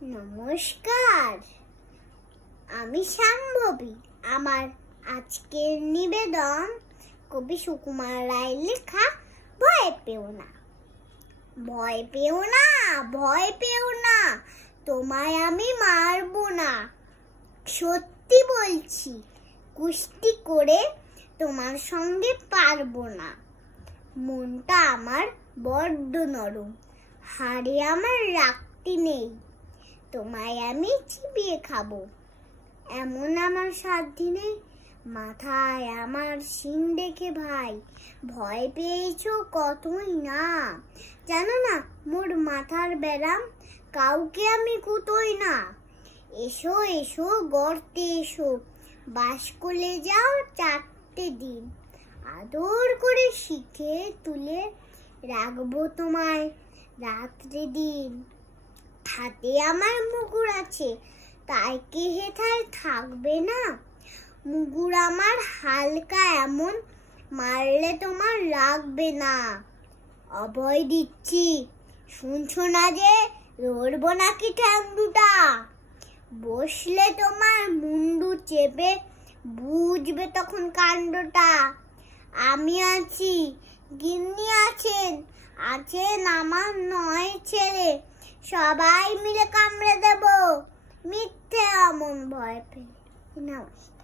নমস্কার, আমি শাম্ভবী। আমার আজকের নিবেদন কবি সুকুমার রায়ের লেখা ভয় পেও না। ভয় পেও না, ভয় পেও না, তোমায় আমি মারবো না। সত্যি বলছি, কুস্তি করে তোমার সঙ্গে পারবো না। মনটা আমার বড্ড নরম, হাড়ে আমার রাখতে নেই। তোমায় আমি চিবিয়ে খাবো, এমন আমার সাধ্য নেই। মাথায় আমার শিং দেখে ভাই ভয় পেয়েছো কতই না। জানো না মোর মাথার ব্যারাম, কাউকে আমি কুতোই না। এসো এসো গর্তে এসো, বাস করে যাও 4টে দিন। আদর করে শিখে তুলে রাখবো তোমায় রাত্রে দিন। হাতে আমার মুগুর আছে, তাই কি হেথায় থাকবে না? মুগুর আমার হালকা এমন, মারলে তোমার লাগবে না। অভয় দিচ্ছি, শুনছো না যে লড়বো নাকি ঠ্যাং দুটা? বসলে তোমার মুন্ডু চেপে বুঝবে তখন কাণ্ডটা। আমি আছি, গিন্নি আছেন, আছেন আমার 9 ছেলে। সবাই মিলে কামড়ে দেব, মিথ্যে অমন ভয় পেয়ে। নমস্কার।